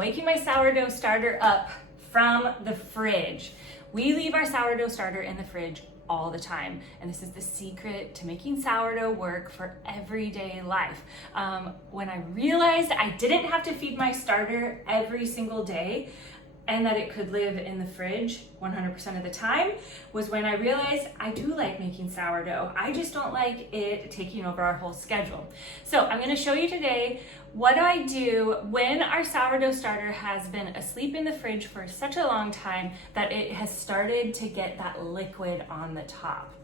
waking my sourdough starter up from the fridge. We leave our sourdough starter in the fridge all the time, and this is the secret to making sourdough work for everyday life. When I realized I didn't have to feed my starter every single day and that it could live in the fridge 100% of the time was when I realized I do like making sourdough. I just don't like it taking over our whole schedule. So I'm going to show you today what I do when our sourdough starter has been asleep in the fridge for such a long time that it has started to get that liquid on the top.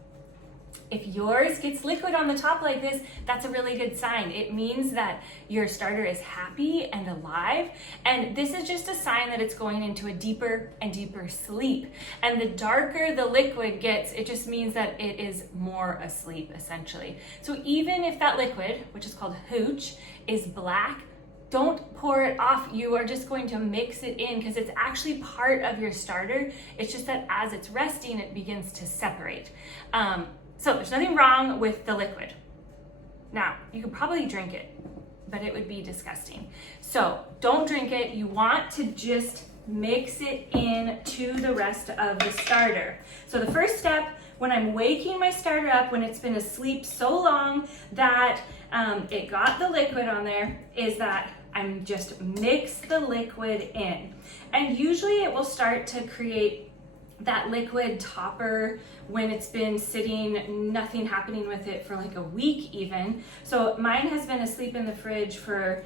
If yours gets liquid on the top like this, that's a really good sign. It means that your starter is happy and alive, and this is just a sign that it's going into a deeper and deeper sleep. And the darker the liquid gets, it just means that it is more asleep, essentially. So even if that liquid, which is called hooch, is black, don't pour it off. You are just going to mix it in because it's actually part of your starter. It's just that as it's resting, it begins to separate. So there's nothing wrong with the liquid. Now, you could probably drink it, but it would be disgusting. So don't drink it. You want to just mix it in to the rest of the starter. So the first step, when I'm waking my starter up, when it's been asleep so long that it got the liquid on there, is that I'm just mix the liquid in. And usually it will start to create that liquid topper when it's been sitting, nothing happening with it for like a week even. So mine has been asleep in the fridge for,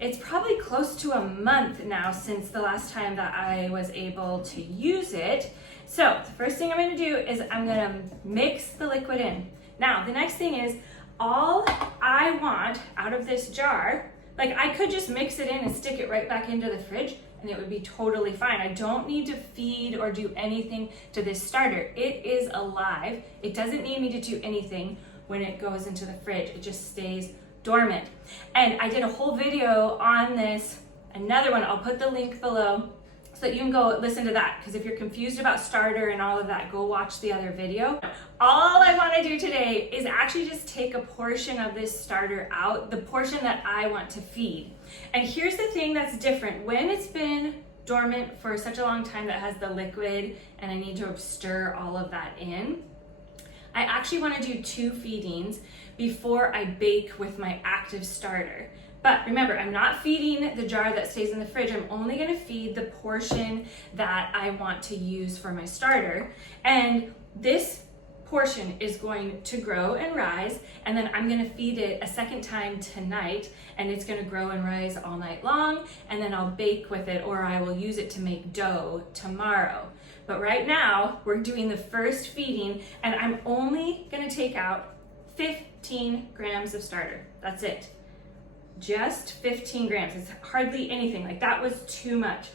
it's probably close to a month now since the last time that I was able to use it. So the first thing I'm gonna do is I'm gonna mix the liquid in. Now, the next thing is, all I want out of this jar, like I could just mix it in and stick it right back into the fridge and it would be totally fine. I don't need to feed or do anything to this starter. It is alive. It doesn't need me to do anything when it goes into the fridge. It just stays dormant. And I did a whole video on this, another one, I'll put the link below so that you can go listen to that, because if you're confused about starter and all of that, go watch the other video. All I want to do today is actually just take a portion of this starter out, the portion that I want to feed. And here's the thing that's different. When it's been dormant for such a long time that has the liquid and I need to stir all of that in, I actually want to do 2 feedings before I bake with my active starter. But remember, I'm not feeding the jar that stays in the fridge. I'm only going to feed the portion that I want to use for my starter. And this portion is going to grow and rise, and then I'm going to feed it a second time tonight, and it's going to grow and rise all night long, and then I'll bake with it, or I will use it to make dough tomorrow. But right now, we're doing the first feeding, and I'm only going to take out 15 grams of starter. That's it. Just 15 grams. It's hardly anything. Like, that was too much.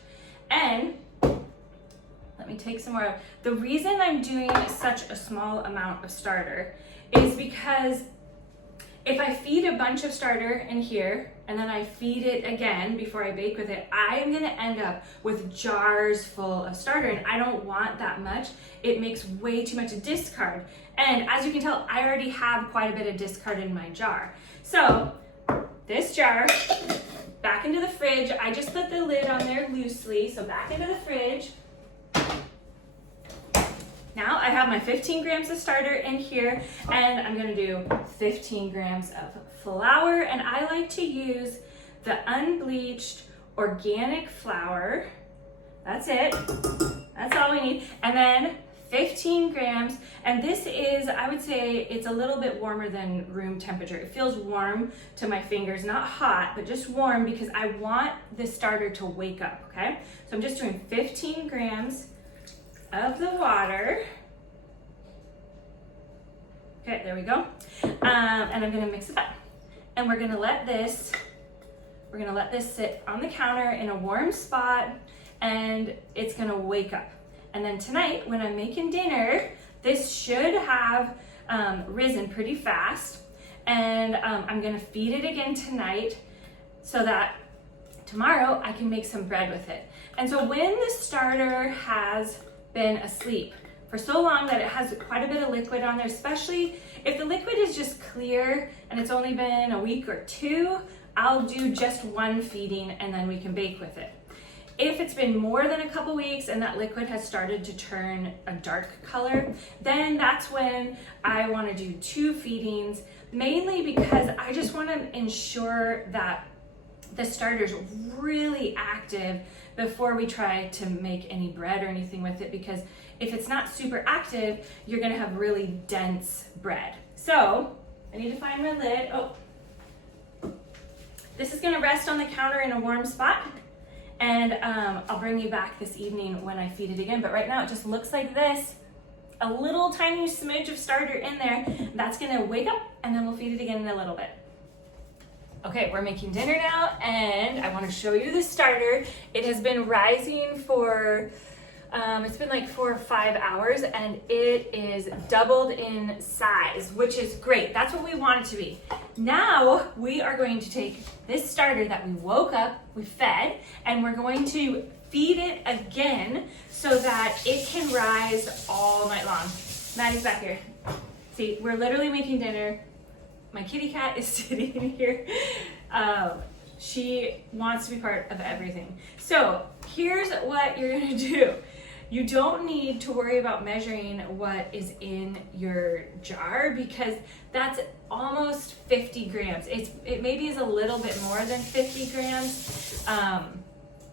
And let me take some more. The reason I'm doing such a small amount of starter is because if I feed a bunch of starter in here and then I feed it again before I bake with it, I'm gonna end up with jars full of starter, and I don't want that much. It makes way too much to discard. And as you can tell, I already have quite a bit of discard in my jar. So this jar, back into the fridge. I just put the lid on there loosely, so back into the fridge. Now I have my 15 grams of starter in here, and I'm gonna do 15 grams of flour, and I like to use the unbleached organic flour. That's it, that's all we need. And then 15 grams, and this is, I would say it's a little bit warmer than room temperature. It feels warm to my fingers, not hot, but just warm, because I want this starter to wake up, okay? So I'm just doing 15 grams of the water. Okay, there we go. And I'm gonna mix it up. And we're gonna let this sit on the counter in a warm spot, and it's gonna wake up. And then tonight, when I'm making dinner, this should have risen pretty fast. And I'm gonna feed it again tonight so that tomorrow I can make some bread with it. And so when the starter has been asleep for so long that it has quite a bit of liquid on there, especially if the liquid is just clear and it's only been a week or 2, I'll do just 1 feeding and then we can bake with it. If it's been more than a couple weeks and that liquid has started to turn a dark color, then that's when I want to do 2 feedings, mainly because I just want to ensure that the starter's really active before we try to make any bread or anything with it, because if it's not super active, you're gonna have really dense bread. So I need to find my lid. Oh, this is gonna rest on the counter in a warm spot, and I'll bring you back this evening when I feed it again. But right now it just looks like this, a little tiny smidge of starter in there. That's gonna wake up, and then we'll feed it again in a little bit. Okay, we're making dinner now, and I want to show you the starter. It has been rising for, it's been like 4 or 5 hours, and it is doubled in size, which is great. That's what we want it to be. Now, we are going to take this starter that we woke up, we fed, and we're going to feed it again so that it can rise all night long. Maddie's back here. See, we're literally making dinner. My kitty cat is sitting here. She wants to be part of everything. So here's what you're gonna do. You don't need to worry about measuring what is in your jar, because that's almost 50 grams. It maybe is a little bit more than 50 grams,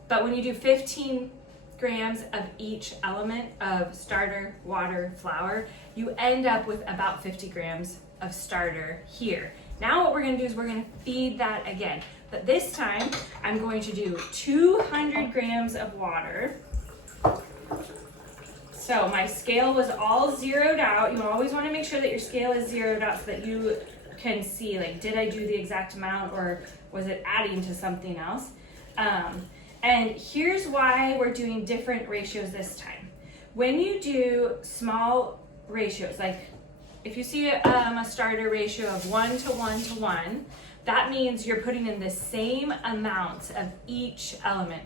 but when you do 15 grams of each element of starter, water, flour, you end up with about 50 grams of starter here. Now what we're gonna do is we're gonna feed that again. But this time, I'm going to do 200 grams of water. So my scale was all zeroed out. You always wanna make sure that your scale is zeroed out so that you can see, like, did I do the exact amount, or was it adding to something else? And here's why we're doing different ratios this time. When you do small ratios, like if you see a starter ratio of 1 to 1 to 1, that means you're putting in the same amount of each element.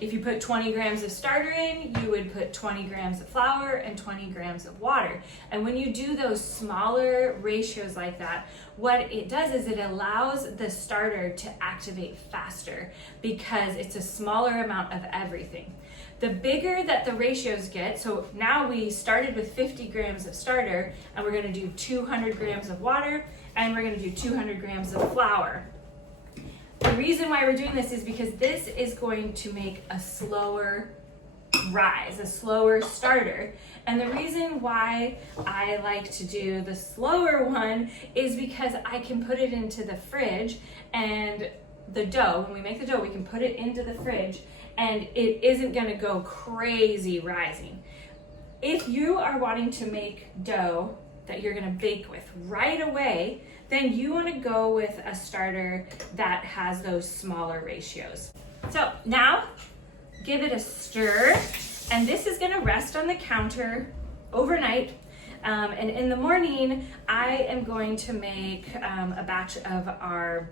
If you put 20 grams of starter in, you would put 20 grams of flour and 20 grams of water. And when you do those smaller ratios like that, what it does is it allows the starter to activate faster because it's a smaller amount of everything. The bigger that the ratios get, so now we started with 50 grams of starter, and we're gonna do 200 grams of water, and we're gonna do 200 grams of flour. The reason why we're doing this is because this is going to make a slower rise, a slower starter. And the reason why I like to do the slower one is because I can put it into the fridge, and the dough, when we make the dough, we can put it into the fridge and it isn't gonna go crazy rising. If you are wanting to make dough that you're gonna bake with right away, then you wanna go with a starter that has those smaller ratios. So now, give it a stir, and this is gonna rest on the counter overnight. And in the morning, I am going to make a batch of a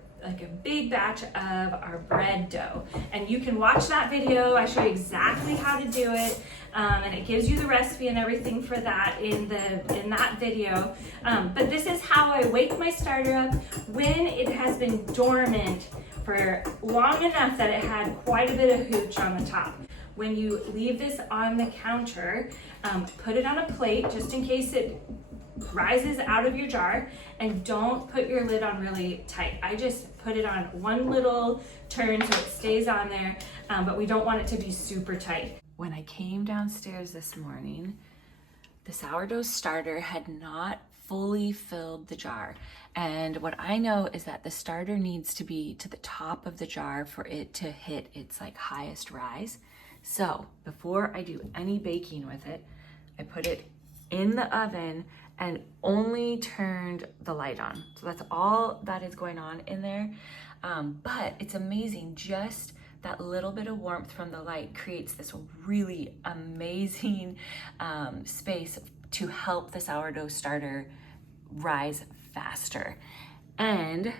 big batch of our bread dough. And you can watch that video. I show you exactly how to do it. And it gives you the recipe and everything for that in that video. But this is how I wake my starter up when it has been dormant for long enough that it had quite a bit of hooch on the top. When you leave this on the counter, put it on a plate just in case it rises out of your jar, and don't put your lid on really tight. I just put it on one little turn so it stays on there, but we don't want it to be super tight. When I came downstairs this morning, the sourdough starter had not fully filled the jar. And what I know is that the starter needs to be to the top of the jar for it to hit its highest rise. So before I do any baking with it, I put it in the oven and only turned the light on. So that's all that is going on in there. But it's amazing, just that little bit of warmth from the light creates this really amazing space to help the sourdough starter rise faster. And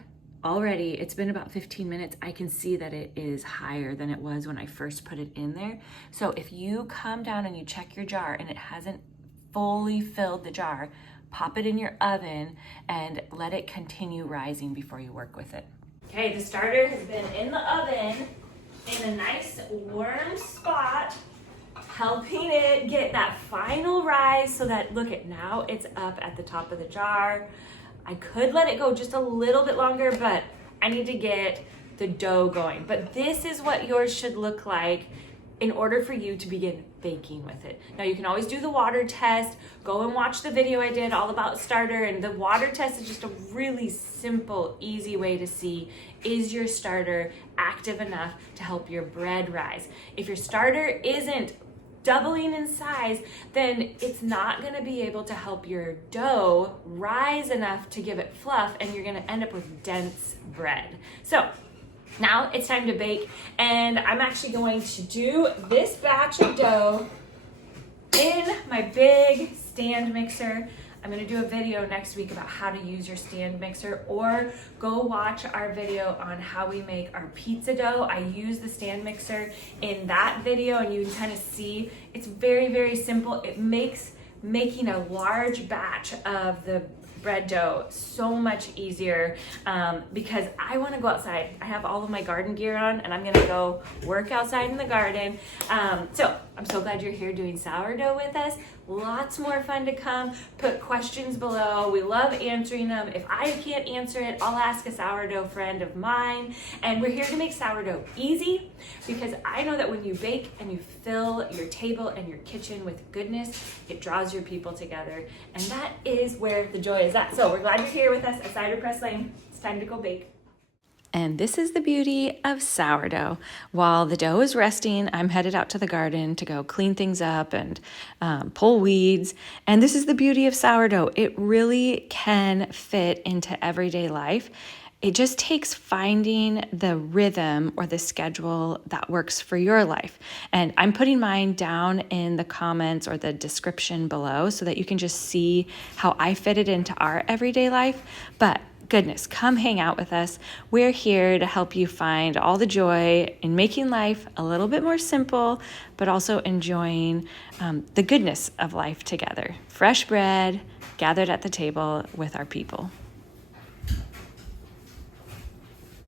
already it's been about 15 minutes. I can see that it is higher than it was when I first put it in there. So if you come down and you check your jar and it hasn't fully filled the jar, pop it in your oven and let it continue rising before you work with it. Okay, the starter has been in the oven in a nice warm spot, helping it get that final rise so that, look at now it's up at the top of the jar. I could let it go just a little bit longer, but I need to get the dough going. But this is what yours should look like in order for you to begin baking with it. Now you can always do the water test. Go and watch the video I did all about starter, and the water test is just a really simple, easy way to see, is your starter active enough to help your bread rise? If your starter isn't doubling in size, then it's not going to be able to help your dough rise enough to give it fluff, and you're going to end up with dense bread. So now it's time to bake, and I'm actually going to do this batch of dough in my big stand mixer. I'm going to do a video next week about how to use your stand mixer, or go watch our video on how we make our pizza dough. I use the stand mixer in that video, and you can kind of see it's very, very simple. It makes making a large batch of the bread dough so much easier, because I want to go outside. I have all of my garden gear on, and I'm gonna go work outside in the garden. So I'm so glad you're here doing sourdough with us. Lots more fun to come. Put questions below. We love answering them. If I can't answer it, I'll ask a sourdough friend of mine. And we're here to make sourdough easy, because I know that when you bake and you fill your table and your kitchen with goodness, it draws your people together. And that is where the joy is at. So we're glad you're here with us at Cider Press Lane. It's time to go bake. And this is the beauty of sourdough. While the dough is resting, I'm headed out to the garden to go clean things up and pull weeds. And this is the beauty of sourdough. It really can fit into everyday life. It just takes finding the rhythm or the schedule that works for your life. And I'm putting mine down in the comments or the description below so that you can just see how I fit it into our everyday life. But goodness, come hang out with us. We're here to help you find all the joy in making life a little bit more simple, but also enjoying the goodness of life together. Fresh bread gathered at the table with our people.